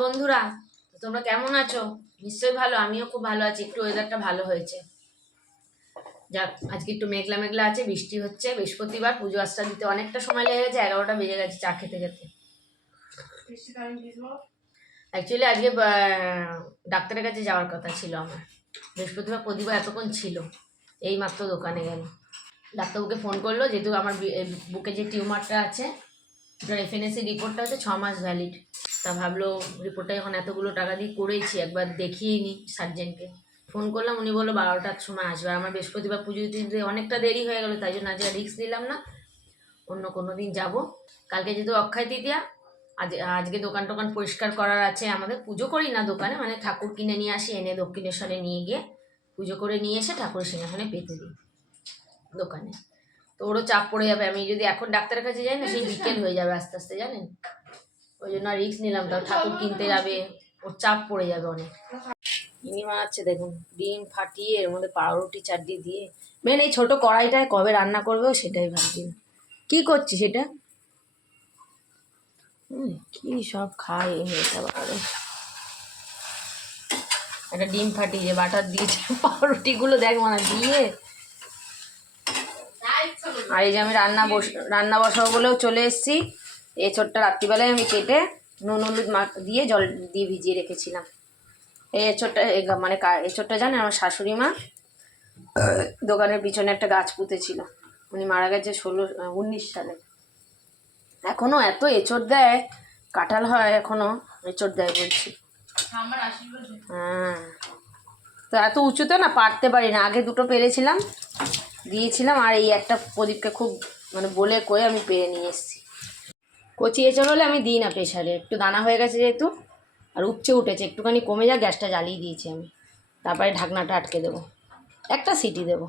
বন্ধুরা। তোমরা কেমন আছো? নিশ্চয়ই ভালো আমিও খুব ভালো আছি একটু ওয়েদারটা ভালো হয়েছে। যাক আজকে একটু মেঘলা মেঘলা আছে বৃষ্টি হচ্ছে বৃহস্পতিবার পুজো আস্তা দিতে অনেকটা সময় লেগে গেছে এগারোটা বেজে গেছে চা খেতে খেতে। অ্যাকচুয়ালি আজকে ডাক্তারের কাছে যাওয়ার কথা ছিল আমার। বৃহস্পতিবার প্রতিবার এতক্ষণ ছিল এই মাত্র দোকানে গেল। ডাক্তারবাবুকে ফোন করল যেহেতু আমার বুকে যে টিউমারটা আছে ওটার এফএনএসি রিপোর্টটা হচ্ছে ছ মাস ভ্যালিড তা ভাবলো রিপোর্টটা যখন এতগুলো টাকা দিয়ে করেছি একবার দেখিয়ে নিই সার্জেনকে। ফোন করলাম, উনি বলল, বারোটার সময় আসবে। আর আমার বৃহস্পতিবার পুজো দিতে অনেকটা দেরি হয়ে গেলো, তাই জন্য আজকে রিস্ক নিলাম না। অন্য কোনো দিন যাব। কালকে যেহেতু অক্ষয় তৃতীয়া, আজ, আজকে দোকান টোকান পরিষ্কার করার আছে, আমাদের পুজো করি না দোকানে মানে ঠাকুর কিনে নিয়ে আসি, এনে দক্ষিণেশ্বরে নিয়ে গিয়ে পুজো করে নিয়ে এসে ঠাকুরের সিংহাসনে পেতে দিই দোকানে। তো ওরও চাপ পড়ে যাবে, আমি যদি এখন ডাক্তারের কাছে যাই না, সেই বিকেল হয়ে যাবে আস্তে আস্তে, জানেন? ওই জন্য রিস্ক নিলাম, তাও ঠাকুর কিনতে যাবে, ওর চাপ পড়ে যাবে অনেক। ইনি বানাচ্ছে, দেখুন, ডিম ফাটিয়ে, এর মধ্যে পাউরুটি, চাটনি দিয়ে মেন এই ছোটো কড়াইটায় কবে রান্না করবে সেটাই ভাবছি। কী করছি সেটা? কি সব খায় এই মেয়েটা, বাবারে। একটা ডিম ফাটিয়ে, বাটার দিয়েছে, পাউরুটিগুলো দেখ মানে দিয়ে। আর এই যে আমি রান্না বস, রান্না বসাবো বলেও চলে এসেছি। ছোটটা রাত্রিবেলায় আমি কেটে নুন হলুদ মা দিয়ে জল দিয়ে ভিজিয়ে রেখেছিলাম। এই ছোটটা মানে ছোটটা জানেন আমার শাশুড়ি মা দোকানের পিছনে একটা গাছ পুঁতেছিল। উনি মারা গেছে ষোলো উনিশ সালে। এখনও এত এচড় দেয় কাঁঠাল হয় এখনও এচড় দেয় বলছি। হ্যাঁ। তো এত উঁচুতে না পারতে পারি না। আগে দুটো পেরেছিলাম দিয়েছিলাম আর এই একটা প্রদীপকে খুব মানে বলে কয়ে আমি পেরে নিয়ে এসেছি। কচি এঁচড় হলে আমি দিই না প্রেশারে। একটু দানা হয়ে গেছে যেহেতু, আর উপচে উঠেছে। একটুখানি কমে যা গ্যাসটা জ্বালিয়ে দিয়েছি আমি। তারপরে ঢাকনাটা আটকে দেবো। একটা সিটি দেবো।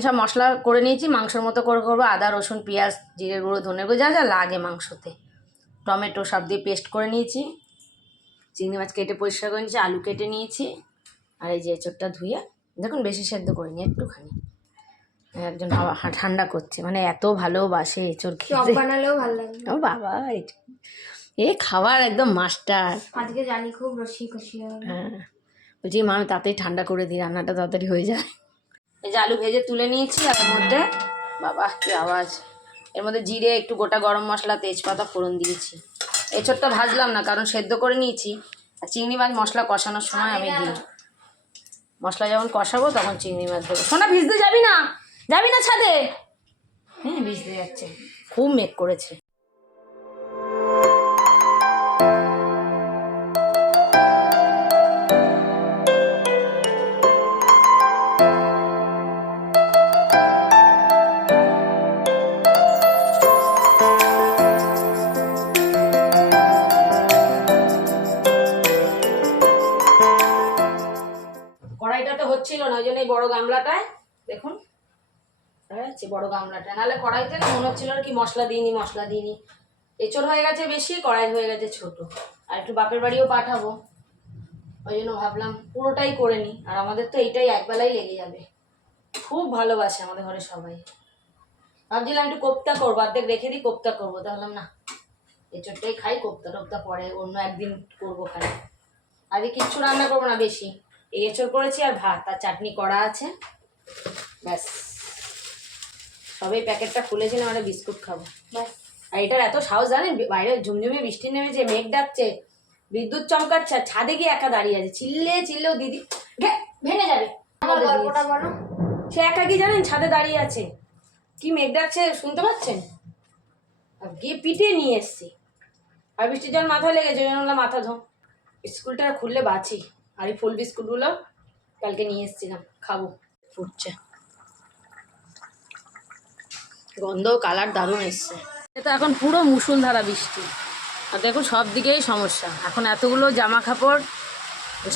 সব মশলা করে নিয়েছি মাংসের মতো করে করব আদা রসুন পেঁয়াজ জিরে গুঁড়ো ধনে গুঁড়ো যা যা লাগে মাংসতে। টমেটো সব দিয়ে পেস্ট করে নিয়েছি চিংড়ি মাছ কেটে পরিষ্কার করে নিয়েছি আলু কেটে নিয়েছি আর এই যে এঁচোড়টা ধুয়ে দেখুন বেশি সেদ্ধ করিনি একটুখানি। একজন হা- ঠান্ডা করছে মানে এত ভালোবাসে এঁচোড় খেতে। বানালেও ভালো লাগে ও বাবা এ খাবার একদম মাস্টার। আজকে জানি খুব রসি খুশি হ্যাঁ বলছি মা আমি তাড়াতাড়ি ঠান্ডা করে দিই রান্নাটা তাড়াতাড়ি হয়ে যায়। এই যে আলু ভেজে তুলে নিয়েছি, আর এর মধ্যে, বাবা, কি আওয়াজ। এর মধ্যে জিরে, একটু গোটা গরম মশলা, তেজপাতা, ফোড়ন দিয়েছি। এঁচড়টা ভাজলাম না, কারণ সেদ্ধ করে নিয়েছি। আর চিংড়ি মাছ মশলা কষানোর সময় আমি দিই। মশলা যখন কষাবো, তখন চিংড়ি মাছ দেবো। সোনা, ভিজতে যাবি না? যাবি না ছাদে? হ্যাঁ ভিজতে যাচ্ছে। খুব মেঘ করেছে। তো হচ্ছিল না, ওই জন্য এই বড় গামলাটায়, দেখুন, দেখা যাচ্ছে বড় গামলাটা নাহলে কড়াইতে মনে হচ্ছিল কি মশলা দিইনি মশলা দিইনি। এঁচড় হয়ে গেছে বেশি, কড়াই হয়ে গেছে ছোট। আর একটু বাপের বাড়িও পাঠাবো। ওই জন্য ভাবলাম পুরোটাই করে নিই। আর আমাদের তো এইটাই একবেলাই লেগে যাবে। খুব ভালোবাসে আমাদের ঘরে সবাই। ভাবছিলাম একটু কোপ্তা করব, অর্ধেক রেখে দিই, কোপ্তা করব। তাহলে না, এঁচড়টাই খাই কোপ্তা টোপ্তা পরে অন্য একদিন করব খাই আজকে কিচ্ছু রান্না করব না, বেশি। এই এঁচড় করেছি আর ভাত আর চাটনি করা আছে। ব্যাস। সবে প্যাকেটটা খুলেছিলাম একটা বিস্কুট খাব। ব্যাস। আর এটার এত সাহস জানেন? বাইরে ঝুমঝুমে বৃষ্টি নেমেছে মেঘ ডাকছে বিদ্যুৎ চমকাচ্ছে আর ছাদে গিয়ে একা দাঁড়িয়ে আছে। চিল্লে চিল্লেও দিদি ভেঙে যাবে। আমার গল্পটা বলো। সে একা কি জানেন ছাদে দাঁড়িয়ে আছে। কি মেঘ ডাকছে শুনতে পাচ্ছেন? আর গিয়ে পিটে নিয়ে এসছি। আর বৃষ্টির জল মাথায় লেগেছে ওই মাথা ধো। স্কুলটা খুললে বাঁচি। আর এই ফুল বিস্কুটগুলো কালকে নিয়ে এসেছিলাম খাব। ফুটছে। গন্ধ কালার দারুণ এসছে। এটা এখন পুরো মুসুলধারা বৃষ্টি। আর দেখুন সব দিকেই সমস্যা। এখন এতগুলো জামা কাপড়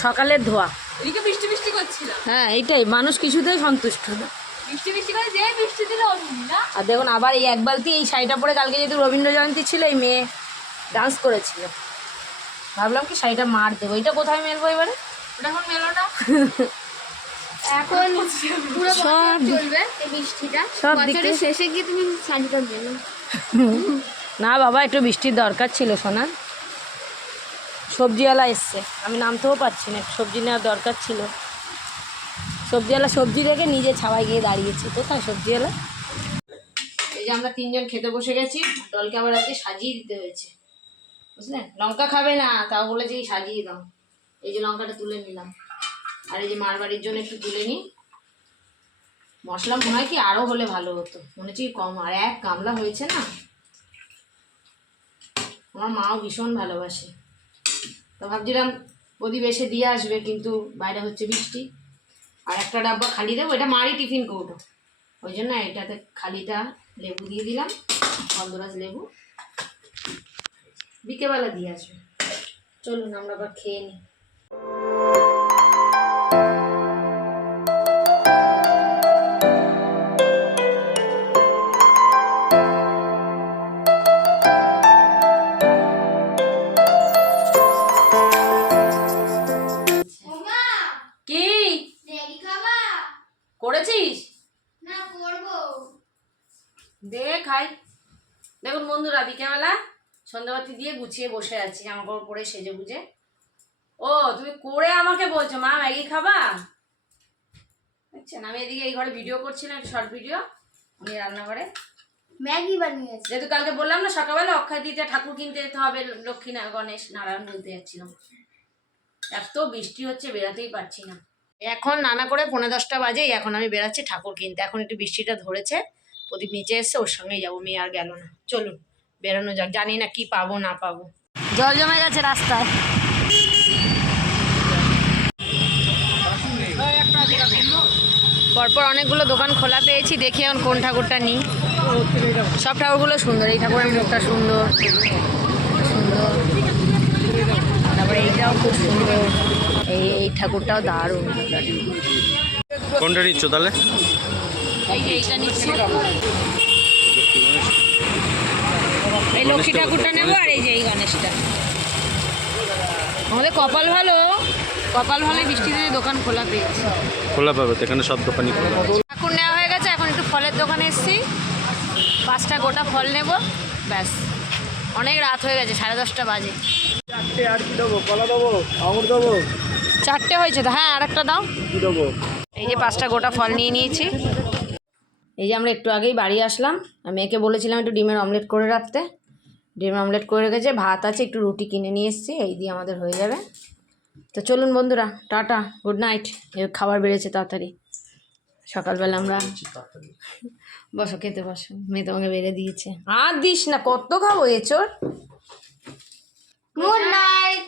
সকালের ধোয়া। এদিকে বৃষ্টি বৃষ্টি করছিলাম হ্যাঁ এইটাই। মানুষ কিছুতেই সন্তুষ্ট না। বৃষ্টি বৃষ্টি করে যে বৃষ্টি দিলে না? আর দেখুন আবার এই এক বালতি এই শাড়িটা পরে কালকে যেহেতু রবীন্দ্র জয়ন্তী ছিল এই মেয়ে ডান্স করেছিল। ভাবলাম কি শাড়িটা মার দেবো। এটা কোথায় মেলবো এবারে? ওটা এখন মেলো না এখন পুরো সব চলবে এই বৃষ্টিটা। সব বছরের শেষে গিয়ে তুমি শাড়িটা মেলো না বাবা একটু বৃষ্টির দরকার ছিল সোনার সবজিওয়ালা এসছে। আমি নামতেও পারছি না সবজি নেওয়ার দরকার ছিল। সবজিওয়ালা সবজি রেখে নিজে ছাওয়ায় গিয়ে দাঁড়িয়েছি। কোথায় সবজিওয়ালা? এই যে আমরা তিনজন খেতে বসে গেছি ডলকে আবার আজকে সাজিয়ে দিতে হয়েছে। বুঝলেন লঙ্কা খাবে না তাও বলেছি সাজিয়ে দাও। এই যে লঙ্কাটা তুলে নিলাম। আর এই যে মার বাড়ির জন্য একটু তুলে নিই। মশলা মনে হয় কি আরও হলে ভালো হতো। মনে হচ্ছে কম। আর এক গামলা হয়েছে না? আমার মাও ভীষণ ভালোবাসে। তো ভাবছিলাম প্রদীপ দিয়ে আসবে, কিন্তু বাইরে হচ্ছে বৃষ্টি। আর একটা ডাব্বা খালি দেবো, এটা মারি টিফিন কৌটো। ওই জন্য এটাতে খালিটা লেবু দিয়ে দিলাম গন্ধরাজ লেবু। বিকেবেলা দিয়ে আসবে। চলুন, আমরা আবার খেয়ে নিই। করেছিস? না করব। দে খাই দেখুন বন্ধুরা বিকেবেলা সন্ধ্যাবাতি দিয়ে গুছিয়ে বসে আছি জামা কাপড় পরে সেজে গুজে ও তুমি করে আমাকে বলছো। মা ম্যাগি খাবা? দেখছেন আমি এদিকে এই ঘরে ভিডিও করছিলাম শর্ট ভিডিও উনি রান্নাঘরে। ম্যাগি বানিয়েছি। যেহেতু কালকে বললাম না সকালবেলা অক্ষয় দিতে ঠাকুর কিনতে যেতে হবে লক্ষ্মী না গণেশ নারায়ণ বলতে যাচ্ছিলাম। এত বৃষ্টি হচ্ছে বেরাতেই পারছি না। এখন নানা করে পনেরো দশটা বাজে এখন আমি বেরাচ্ছি ঠাকুর কিনতে। এখন একটু বৃষ্টিটা ধরেছে প্রদীপ নিচে এসছে ওর সঙ্গেই যাব মেয়ে আর গেল না। চলুন বেরোনো যাক জানি না কি পাবো না পাবো। জল জমে গেছে রাস্তায়। পরপর অনেকগুলো দোকান খোলা পেয়েছি দেখি এখন কোন ঠাকুরটা নিই। সব ঠাকুরগুলো সুন্দর এই ঠাকুরের মুখটা সুন্দর সুন্দর। তারপরে এইটাও খুব সুন্দর। এই এই ঠাকুরটাও দারুণ। কোনটা নিচ্ছ তাহলে? এই এইটা নিচ্ছি এই লক্ষ্মী ঠাকুরটা নেব আর এই যে এই গণেশটা। আমাদের কপাল ভালো। কপাল ভালো বৃষ্টিতে দোকান খোলা পেয়েছি। খোলা পাবে তো এখানে সব দোকানই খোলা ঠাকুর নেওয়া হয়ে গেছে এখন একটু ফলের দোকানে এসেছি। পাঁচটা গোটা ফল নেব ব্যাস। অনেক রাত হয়ে গেছে সাড়ে দশটা বাজে। চারটে আর কি দেবো? কলা দেবো? আঙুর দেবো? চারটে হয়েছে তো হ্যাঁ আর একটা দাও। কি দেবো? এই যে পাঁচটা গোটা ফল নিয়ে নিয়েছি। এই যে আমরা একটু আগেই বাড়ি আসলাম। আর মেয়েকে বলেছিলাম একটু ডিমের অমলেট করে রাখতে। ডিমের অমলেট করে রেখেছে ভাত আছে একটু রুটি কিনে নিয়ে এসেছি এই দিয়ে আমাদের হয়ে যাবে। তো চলুন বন্ধুরা, টাটা গুড নাইট খাবার বেড়েছে তাড়াতাড়ি। সকালবেলা আমরা বসো, খেতে বসো। মেয়ে তোমাকে বেড়ে দিয়েছে। আর দিস না, কত খাব এ চোর। Good night